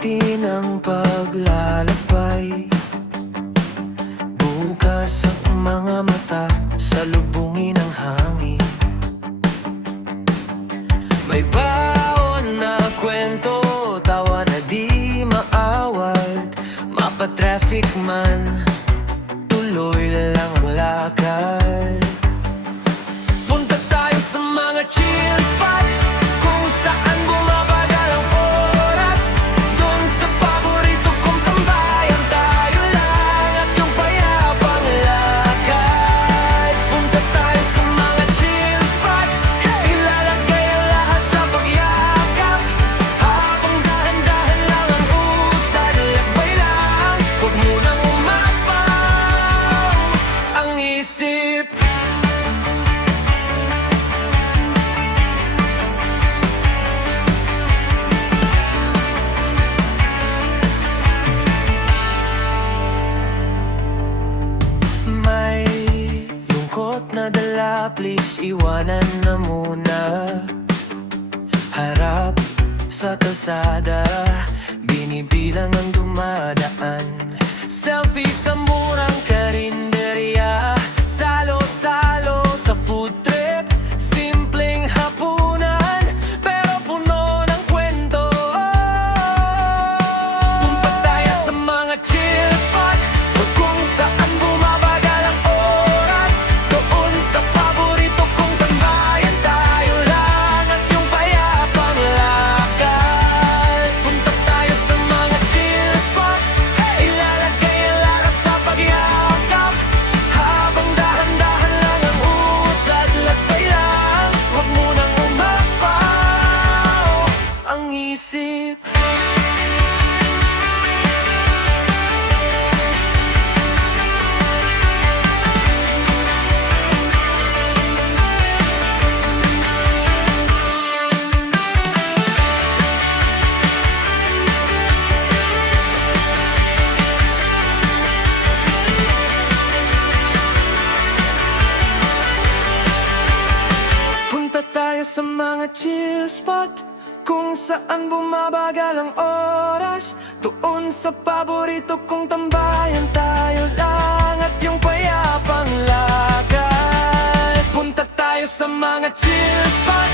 abutin ang paglalakbay. Bukas ang mga mata, salubungin ang hangin. May baon na kwento, tawa na di maawat. Mapa-traffic man, tuloy lang ang lakad. Punta tayo sa mga chill spot, kung saan bumabagal ang oras. Doon sa paborito kong tambayan, tayo lang at yung payapang lakad. Punta tayo sa mga chill spot, ilalagay ang lahat sa pagyakap. Habang dahan-dahan lang ang usad, lakbay lang, huwag munang umapaw ang isip. May lungkot na dala, please iwanan na muna. Harap sa kalsada, binibilang ang dumadaan. Selfie sa murang karinderya, salo-salo sa food trip. Simpleng hapunan, pero puno ng kwento. Punta tayo sa mga chill spot, kung saan bumabagal ang oras. Doon sa paborito kong tambayan, tayo lang at yung payapang lakad. Punta tayo sa mga chill spot, ilalagay ang lahat sa pagyakap. Habang dahan-dahan lang ang usad, lakbay lang, huwag munang umapaw ang isip. Punta tayo sa mga chill spot, kung saan bumabagal ang oras. Doon sa paborito kong tambayan, tayo lang at yung payapang lakad. Punta tayo sa mga chill spot,